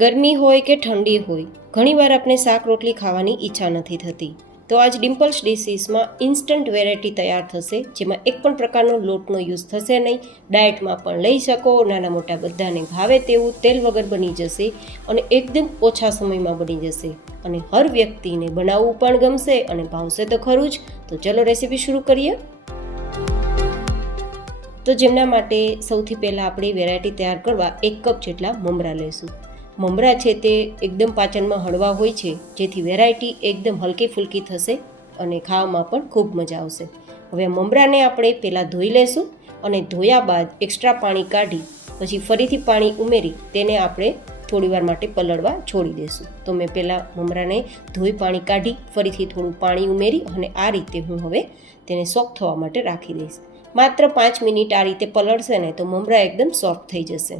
ગરમી હોય કે ઠંડી હોય, ઘણીવાર આપણે શાક રોટલી ખાવાની ઈચ્છા નથી થતી. તો આજ ડિમ્પલ્સ ડિશીસમાં ઇન્સ્ટન્ટ વેરાયટી તૈયાર થશે, જેમાં એક પણ પ્રકારનો લોટનો યુઝ થશે નહીં. ડાયટમાં પણ લઈ શકો, નાના મોટા બધાને ભાવે તેવું તેલ વગર બની જશે અને એકદમ ઓછા સમયમાં બની જશે અને હર વ્યક્તિને બનાવવું પણ ગમશે અને ભાવશે તો ખરું જ. તો ચલો રેસીપી શરૂ કરીએ. તો જેમના માટે સૌથી પહેલાં આપણે વેરાયટી તૈયાર કરવા 1 કપ જેટલા મમરા લઈશું. મમરા છે તે એકદમ પાચનમાં હળવા હોય છે, જેથી વેરાયટી એકદમ હલકી ફૂલકી થશે અને ખાવામાં પણ ખૂબ મજા આવશે. હવે મમરાને આપણે પહેલાં ધોઈ લેશું અને ધોયા બાદ એક્સ્ટ્રા પાણી કાઢી પછી ફરીથી પાણી ઉમેરી તેને આપણે થોડીવાર માટે પલળવા છોડી દઈશું. તો મેં પહેલાં મમરાને ધોઈ પાણી કાઢી ફરીથી થોડું પાણી ઉમેરી અને આ રીતે હું હવે તેને સોફ્ટ થવા માટે રાખી દઈશ. માત્ર 5 મિનિટ આ રીતે પલળશે ને તો મમરા એકદમ સોફ્ટ થઈ જશે.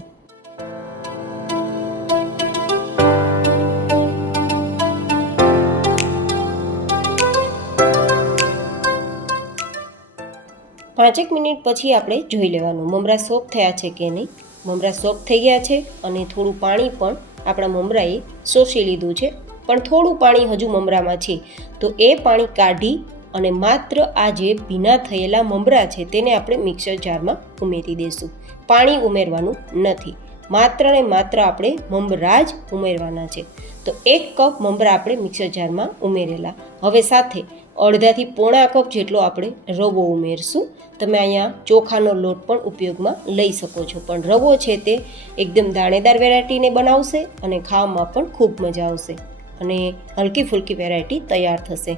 પાંચેક મિનિટ પછી આપણે જોઈ લેવાનું મમરા સોફ્ટ થયા છે કે નહીં. મમરા સોફ્ટ થઈ ગયા છે અને થોડું પાણી પણ આપણા મમરાએ શોષી લીધું છે, પણ થોડું પાણી હજુ મમરામાં છે. તો એ પાણી કાઢી અને માત્ર આ જે ભીના થયેલા મમરા છે તેને આપણે મિક્સર જારમાં ઉમેરી દઈશું. પાણી ઉમેરવાનું નથી, માત્ર ને માત્ર આપણે મમરા જ ઉમેરવાના છે. તો 1 કપ મમરા આપણે મિક્સર જારમાં ઉમેરેલા. હવે સાથે અડધાથી પોણા કપ જેટલો આપણે રવો ઉમેરશું. તમે અહીંયા ચોખાનો લોટ પણ ઉપયોગમાં લઈ શકો છો, પણ રવો છે તે એકદમ દાણેદાર વેરાયટીને બનાવશે અને ખાવામાં પણ ખૂબ મજા આવશે અને હલકી ફૂલકી વેરાયટી તૈયાર થશે.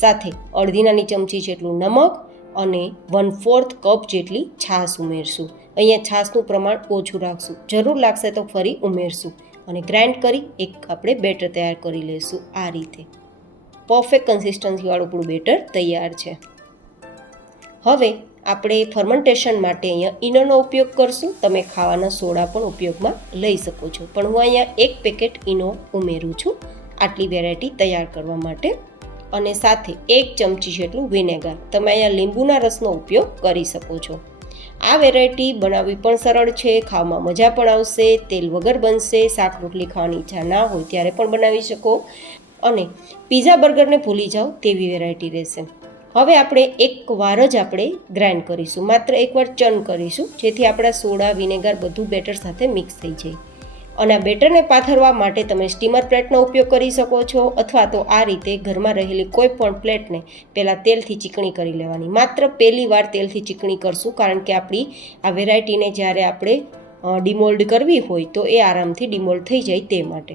સાથે અડધી નાની ચમચી જેટલું નમક અને 1/4 કપ જેટલી છાશ ઉમેરશું. અહીંયા છાશનું પ્રમાણ ઓછું રાખશું, જરૂર લાગશે તો ફરી ઉમેરશું અને ગ્રાઇન્ડ કરી એક આપણે બેટર તૈયાર કરી લઈશું. આ રીતે પરફેક્ટ કન્સિસ્ટન્સીવાળું આપણું બેટર તૈયાર છે. હવે આપણે ફર્મેન્ટેશન માટે અહીંયા ઈનોનો ઉપયોગ કરશું. તમે ખાવાના સોડા પણ ઉપયોગમાં લઈ શકો છો, પણ હું અહીંયા 1 પેકેટ ઈનો ઉમેરું છું આટલી વેરાયટી તૈયાર કરવા માટે. અને સાથે 1 ચમચી જેટલું વિનેગર. તમે અહીંયા લીંબુના રસનો ઉપયોગ કરી શકો છો. આ વેરાયટી બનાવવી પણ સરળ છે, ખાવામાં મજા પણ આવશે, તેલ વગર બનશે. શાક રોટલી ખાવાની ઈચ્છા ના હોય ત્યારે પણ બનાવી શકો અને પીઝા બર્ગરને ભૂલી જાઓ તેવી વેરાયટી રહેશે. હવે આપણે એકવાર જ આપણે ગ્રાઇન્ડ કરીશું, માત્ર એકવાર ચર્ન કરીશું, જેથી આપણા સોડા વિનેગર બધું બેટર સાથે મિક્સ થઈ જાય. અને આ બેટરને પાથરવા માટે તમે સ્ટીમર પ્લેટનો ઉપયોગ કરી શકો છો, અથવા તો આ રીતે ઘરમાં રહેલી કોઈ પણ પ્લેટને પહેલાં તેલથી ચીકણી કરી લેવાની. માત્ર પહેલી વાર તેલથી ચીકણી કરશું, કારણ કે આપણી આ વેરાયટીને જ્યારે આપણે ડિમોલ્ડ કરવી હોય તો એ આરામથી ડિમોલ્ડ થઈ જાય તે માટે.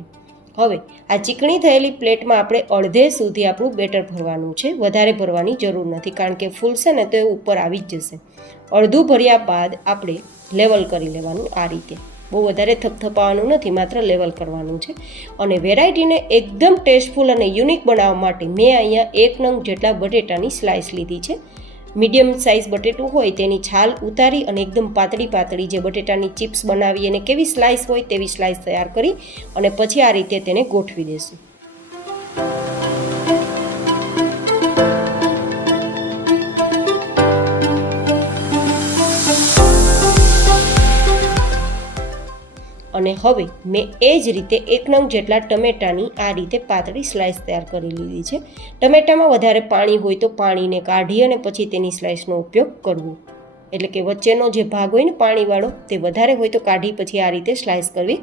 હવે આ ચીકણી થયેલી પ્લેટમાં આપણે અડધે સુધી આપણું બેટર ભરવાનું છે. વધારે ભરવાની જરૂર નથી, કારણ કે ફૂલશે ને તો એ ઉપર આવી જ જશે. અડધું ભર્યા બાદ આપણે લેવલ કરી લેવાનું. આ રીતે બહુ વધારે થપથપાવવાનું નથી, માત્ર લેવલ કરવાનું છે. અને વેરાયટીને એકદમ ટેસ્ટફુલ અને યુનિક બનાવવા માટે મેં અહીંયા 1 નંગ જેટલા બટેટાની સ્લાઇસ લીધી છે. મીડિયમ સાઇઝ બટેટું હોય તેની છાલ ઉતારી અને એકદમ પાતળી પાતળી જે બટેટાની ચિપ્સ બનાવી અને કેવી સ્લાઇસ હોય તેવી સ્લાઇસ તૈયાર કરી અને પછી આ રીતે તેને ગોઠવી દઈશું. અને હવે મેં એ જ રીતે 1 નંગ જેટલા ટમેટાની આ રીતે પાતળી સ્લાઇસ તૈયાર કરી લીધી છે. ટમેટામાં વધારે પાણી હોય તો પાણીને કાઢી અને પછી તેની સ્લાઇસનો ઉપયોગ કરવો. એટલે કે વચ્ચેનો જે ભાગ હોય ને પાણીવાળો તે વધારે હોય તો કાઢી પછી આ રીતે સ્લાઇસ કરવી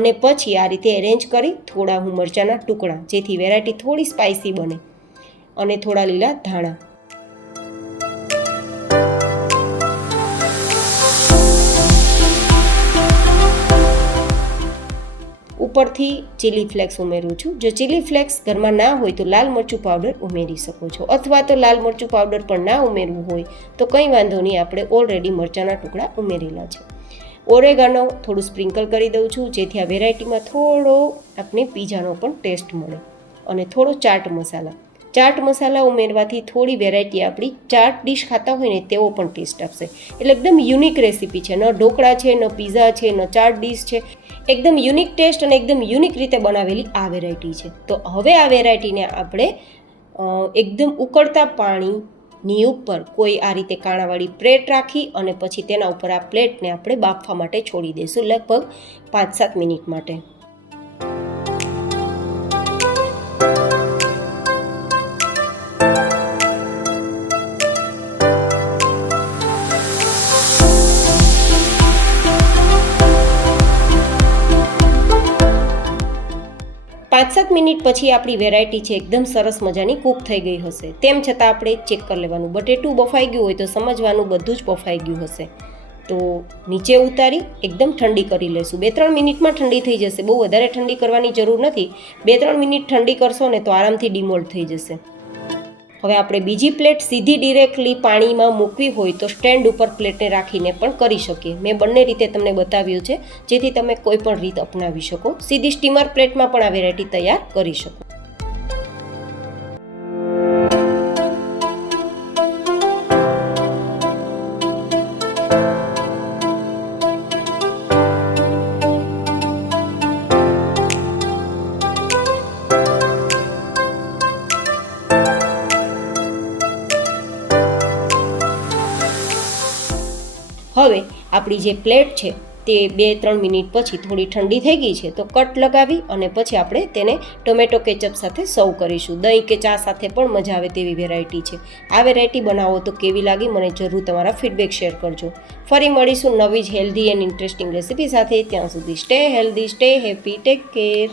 અને પછી આ રીતે એરેન્જ કરી થોડા હું મરચાંના ટુકડા, જેથી વેરાયટી થોડી સ્પાઇસી બને, અને થોડા લીલા ધાણા. ઉપરથી ચીલી ફ્લેક્સ ઉમેરું છું. જો ચીલી ફ્લેક્સ ઘરમાં ના હોય તો લાલ મરચું પાવડર ઉમેરી શકો છો, અથવા તો લાલ મરચું પાવડર પણ ના ઉમેરવું હોય તો કંઈ વાંધો નહીં, આપણે ઓલરેડી મરચાંના ટુકડા ઉમેરેલા છે. ઓરેગાનો થોડું સ્પ્રિંકલ કરી દઉં છું, જેથી આ વેરાયટીમાં થોડો આપણે પીઝાનો પણ ટેસ્ટ મળે. અને થોડો ચાટ મસાલા. ચાટ મસાલા ઉમેરવાથી થોડી વેરાયટી આપણી ચાટ ડીશ ખાતા હોય ને તેવો પણ ટેસ્ટ આપશે. એટલે એકદમ યુનિક રેસીપી છે. ન ઢોકળા છે, ન પીઝા છે, ન ચાટ ડીશ છે. એકદમ યુનિક ટેસ્ટ અને એકદમ યુનિક રીતે બનાવેલી આ વેરાયટી છે. તો હવે આ વેરાયટીને આપણે એકદમ ઉકળતા પાણીની ઉપર કોઈ આ રીતે કાણાવાળી પ્લેટ રાખી અને પછી તેના ઉપર આ પ્લેટને આપણે બાફવા માટે છોડી દઈશું, લગભગ 5-7 મિનિટ માટે. 5-7 મિનિટ પછી આપણી વેરાયટી છે એકદમ સરસ મજાની કૂક થઈ ગઈ હશે. તેમ છતાં આપણે ચેક કરી લેવાનું. બટેટું બફાઈ ગયું હોય તો સમજવાનું બધું જ બફાઈ ગયું હશે. તો નીચે ઉતારી એકદમ ઠંડી કરી લેશું. 2-3 મિનિટમાં ઠંડી થઈ જશે. બહુ વધારે ઠંડી કરવાની જરૂર નથી. 2-3 મિનિટ ઠંડી કરશો ને તો આરામથી ડિમોલ્ડ થઈ જશે. હવે આપણે બીજી પ્લેટ સીધી ડિરેક્ટલી પાણીમાં મૂકવી હોય તો સ્ટેન્ડ ઉપર પ્લેટને રાખીને પણ કરી શકીએ. મેં બંને રીતે તમને બતાવ્યું છે, જેથી તમે કોઈ પણ રીત અપનાવી શકો. સીધી સ્ટીમર પ્લેટમાં પણ આ વેરાયટી તૈયાર કરી શકો. હવે આપણી જે પ્લેટ છે તે 2-3 મિનિટ પછી થોડી ઠંડી થઈ ગઈ છે તો કટ લગાવી અને પછી આપણે તેને ટોમેટો કેચઅપ સાથે સર્વ કરીશું. દહીં કે ચા સાથે પણ મજા આવે તેવી વેરાયટી છે. આ વેરાયટી બનાવો તો કેવી લાગી મને જરૂર તમારા ફીડબેક શેર કરજો. ફરી મળીશું નવી જ હેલ્ધી એન્ડ ઇન્ટરેસ્ટિંગ રેસીપી સાથે. ત્યાં સુધી stay healthy, stay happy, take care.